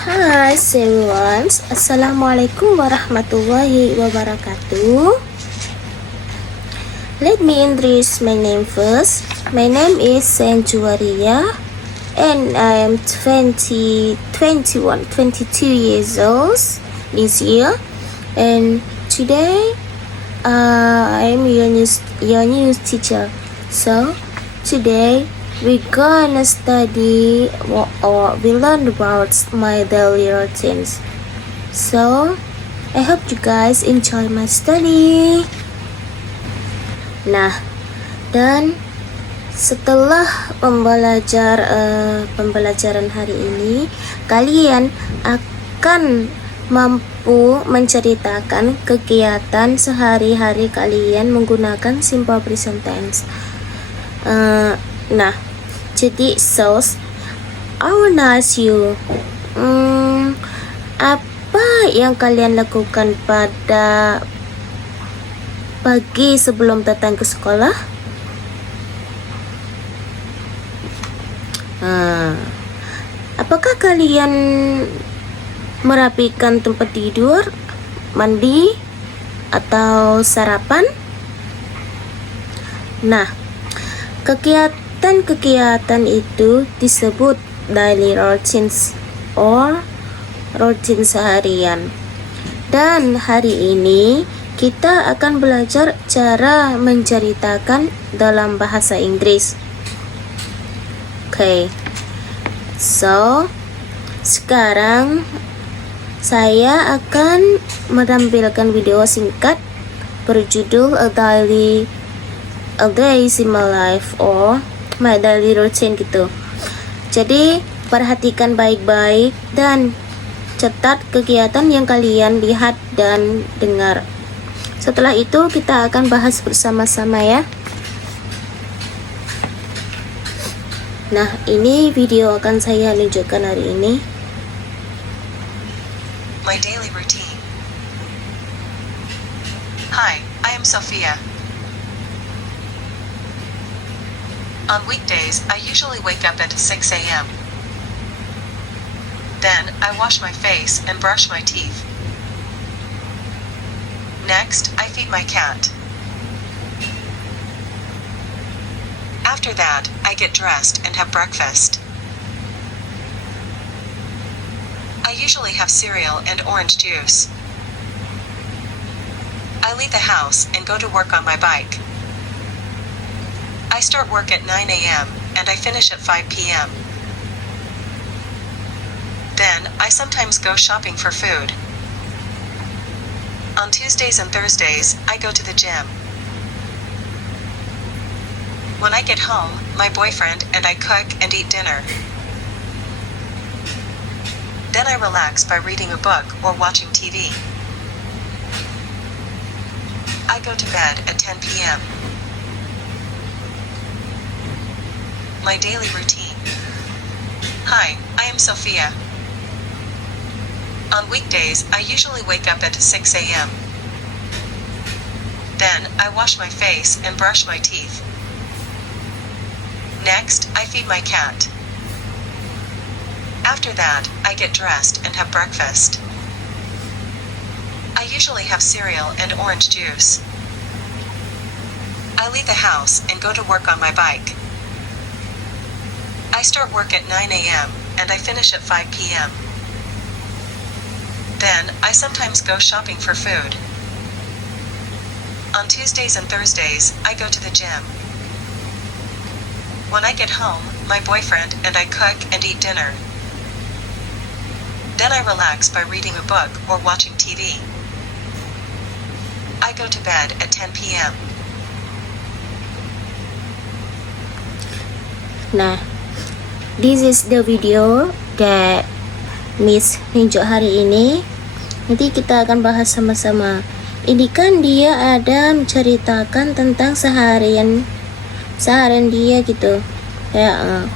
Hi everyone, Assalamualaikum warahmatullahi wabarakatuh. Let me introduce my name first. My name is Sanjuaria and I am 22 years old this year. And today I am your new teacher. So today we're gonna study or we learn about my daily routines. So I hope you guys enjoy my study. Nah, dan setelah pembelajaran hari ini, kalian akan mampu menceritakan kegiatan sehari-hari kalian menggunakan simple present tense. Nah, jadi I wanna ask you, apa yang kalian lakukan pada pagi sebelum datang ke sekolah? Apakah kalian merapikan tempat tidur, mandi, atau sarapan? Nah, kegiatan itu disebut daily routines or rutin seharian. Dan hari ini kita akan belajar cara menceritakan dalam bahasa Inggris. Okay. So, sekarang saya akan menampilkan video singkat berjudul A Day in My Life or My Daily Routine gitu. Jadi perhatikan baik-baik dan catat kegiatan yang kalian lihat dan dengar. Setelah itu kita akan bahas bersama-sama ya. Nah, ini video akan saya tunjukkan hari ini. My daily routine. Hi, I am Sophia. On weekdays, I usually wake up at 6 a.m. Then, I wash my face and brush my teeth. Next, I feed my cat. After that, I get dressed and have breakfast. I usually have cereal and orange juice. I leave the house and go to work on my bike. I start work at 9 a.m. and I finish at 5 p.m. Then, I sometimes go shopping for food. On Tuesdays and Thursdays, I go to the gym. When I get home, my boyfriend and I cook and eat dinner. Then I relax by reading a book or watching TV. I go to bed at 10 p.m. My daily routine. Hi, I am Sophia. On weekdays, I usually wake up at 6 a.m. Then, I wash my face and brush my teeth. Next, I feed my cat. After that, I get dressed and have breakfast. I usually have cereal and orange juice. I leave the house and go to work on my bike. I start work at 9 a.m. and I finish at 5 p.m. Then, I sometimes go shopping for food. On Tuesdays and Thursdays, I go to the gym. When I get home, my boyfriend and I cook and eat dinner. Then I relax by reading a book or watching TV. I go to bed at 10 p.m. Nah, this is the video that Miss tunjuk hari ini. Nanti kita akan bahas sama-sama. Ini kan dia ada menceritakan tentang seharian dia gitu. Kayak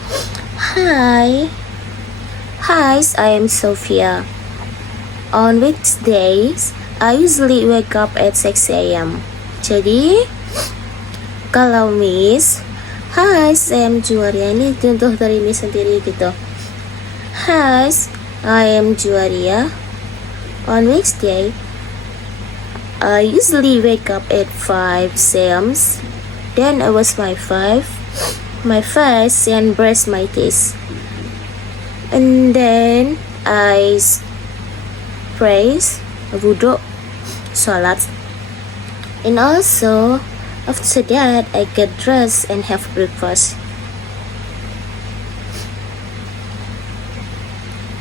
Hi, I am Sophia. On weekdays, I usually wake up at 6 a.m. Jadi, kalau Miss, hi, saya Juaria, ini contoh dari Miss sendiri gitu. Hi, I am Juwaria. On weekday, I usually wake up at 5 a.m. Then I wash my face and brush my teeth. And then I pray, wudu, salat. And also, after that, I get dressed and have breakfast.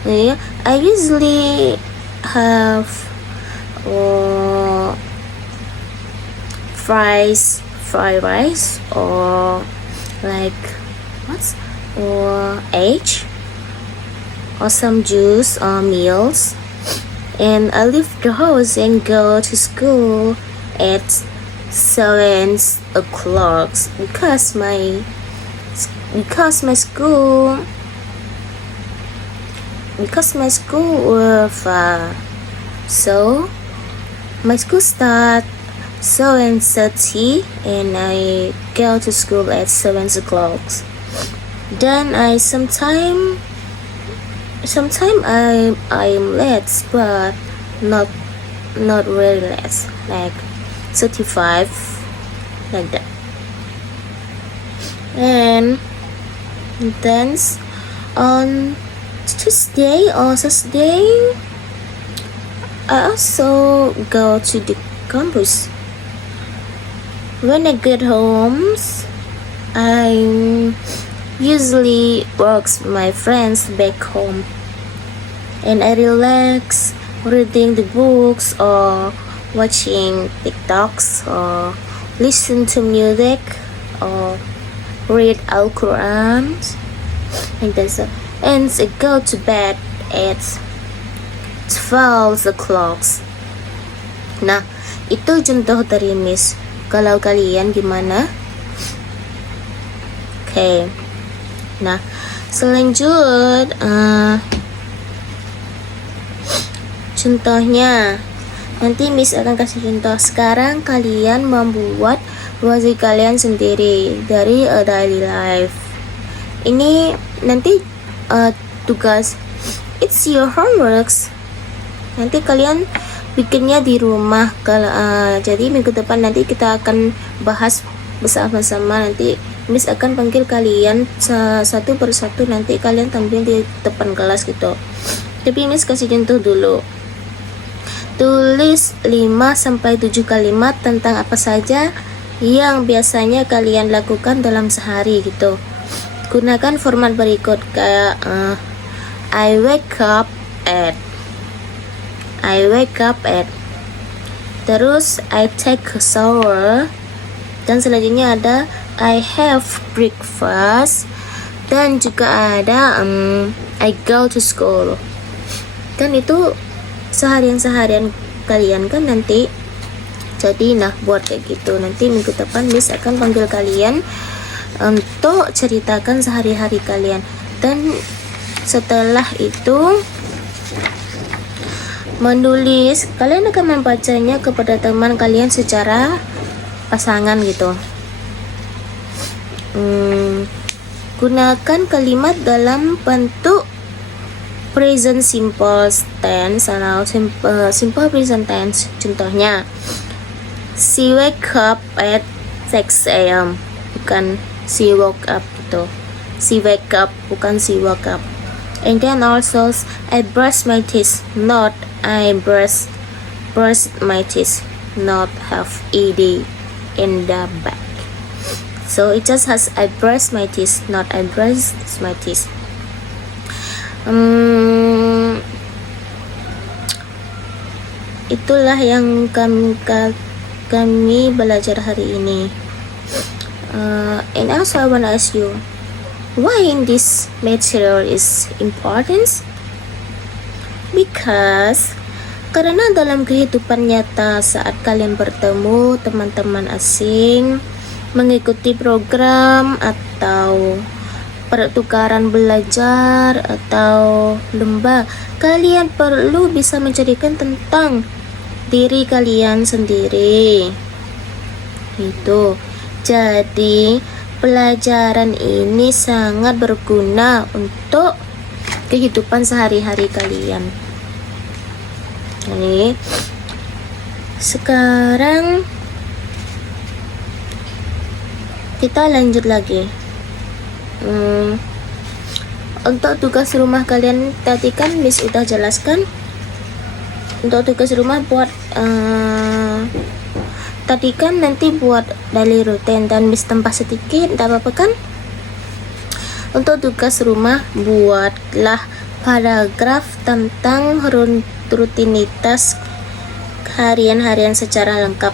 Yeah, I usually have fried rice or like or egg or some juice or meals, and I leave the house and go to school at 7 o'clock because my school were far. So my school start 7:30 and I go to school at 7 o'clock. Then I sometimes I'm late, but not really late, like 35, like that. And then on Tuesday or Thursday, I also go to the campus. When I get home, I usually work with my friends back home, and I relax reading the books or watching TikToks or listen to music or read Al-Quran, and that's it. And I go to bed at 12 o'clock. Nah, itu contoh dari Miss. Kalau kalian gimana? Oke. Nah, selanjut contohnya. Nanti Miss akan kasih contoh. Sekarang kalian membuat project kalian sendiri dari a daily life. Ini nanti tugas, it's your homeworks. Nanti kalian bikinnya di rumah. Jadi minggu depan nanti kita akan bahas bersama-sama. Nanti Miss akan panggil kalian satu persatu, nanti kalian tampil di depan kelas gitu. Tapi Miss kasih contoh dulu. Tulis 5-7 kalimat tentang apa saja yang biasanya kalian lakukan dalam sehari gitu. Gunakan format berikut kayak I wake up at, terus I take a shower, dan selanjutnya ada I have breakfast, dan juga ada I go to school. Kan itu seharian kalian kan nanti. Jadi nah, buat kayak gitu. Nanti minggu depan Miss akan panggil kalian untuk ceritakan sehari-hari kalian, dan setelah itu menulis, kalian akan membacanya kepada teman kalian secara pasangan gitu. Gunakan kalimat dalam bentuk present simple tense atau simple present tense. Contohnya, she wake up at 6 a.m. bukan she woke up gitu. She wake up bukan she woke up. And then also I brush my teeth, not I brush my teeth, not have ed in the back. So it just has I brush my teeth, not I brush my teeth. Itulah yang kami belajar hari ini. And also I wanna ask you, why in this material is important? Because karena dalam kehidupan nyata saat kalian bertemu teman-teman asing, mengikuti program atau pertukaran belajar atau lomba, kalian perlu bisa menceritakan tentang diri kalian sendiri. Itu. Jadi pelajaran ini sangat berguna untuk kehidupan sehari-hari kalian. Ini sekarang kita lanjut lagi. Untuk tugas rumah kalian tadi kan Miss udah jelaskan. Untuk tugas rumah buat tadi kan nanti buat daily routine dan Miss tambah sedikit, tidak apa-apa kan? Untuk tugas rumah buatlah paragraf tentang rutinitas harian-harian secara lengkap.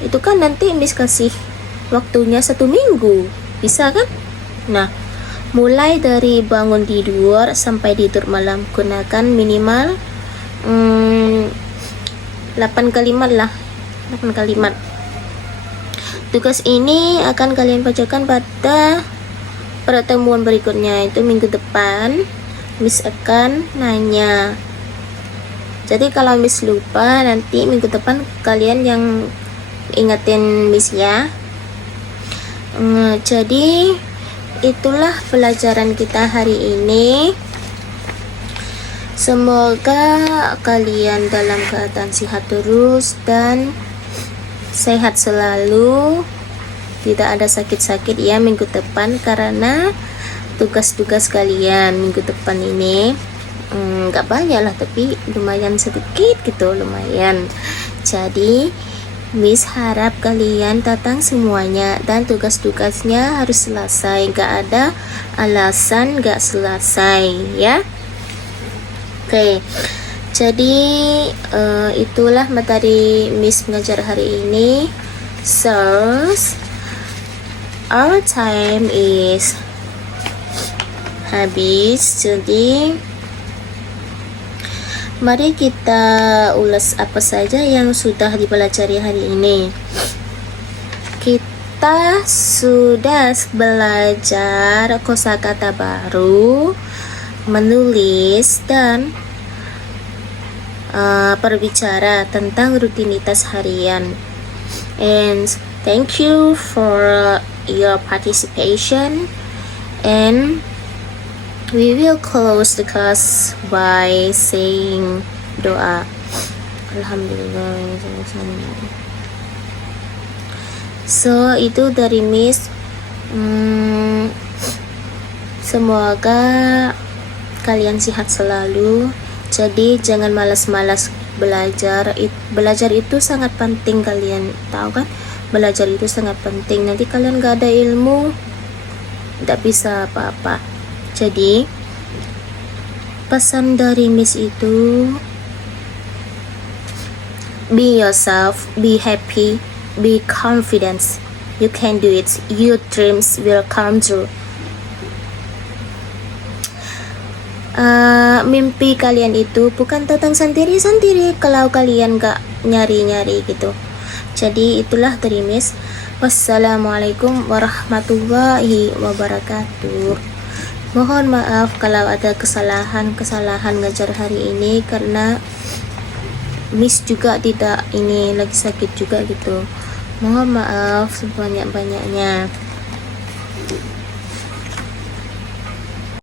Itu kan nanti Miss kasih waktunya 1 minggu, bisa kan? Nah, mulai dari bangun tidur sampai tidur malam, gunakan minimal 8 kalimat lah, 8 kalimat. Tugas ini akan kalian bacakan pada pertemuan berikutnya, itu minggu depan. Miss akan nanya. Jadi kalau Miss lupa, nanti minggu depan kalian yang ingetin Miss ya. Jadi itulah pelajaran kita hari ini. Semoga kalian dalam keadaan sehat terus dan sehat selalu, tidak ada sakit-sakit ya minggu depan, karena tugas-tugas kalian minggu depan ini nggak banyak lah, tapi lumayan sedikit gitu, lumayan. Jadi Miss harap kalian datang semuanya dan tugas-tugasnya harus selesai, nggak ada alasan nggak selesai ya. Oke, jadi itulah materi Miss mengajar hari ini. So our time is habis, jadi mari kita ulas apa saja yang sudah dipelajari hari ini. Kita sudah belajar kosakata baru, menulis, dan berbicara tentang rutinitas harian. And thank you for your participation, and we will close the class by saying doa. Alhamdulillah. So itu dari Miss. Semoga kalian sehat selalu. Jadi jangan malas-malas belajar. Belajar itu sangat penting, kalian tahu kan? Belajar itu sangat penting. Nanti kalian gak ada ilmu, tidak bisa apa-apa. Jadi pesan dari Miss itu, be yourself, be happy, be confident. You can do it. Your dreams will come true. Mimpi kalian itu bukan datang sendiri-sendiri kalau kalian gak nyari-nyari gitu. Jadi itulah dari Miss. Wassalamualaikum warahmatullahi wabarakatuh. Mohon maaf kalau ada kesalahan ngajar hari ini, karena Miss juga tidak ini lagi sakit juga gitu. Mohon maaf sebanyak-banyaknya.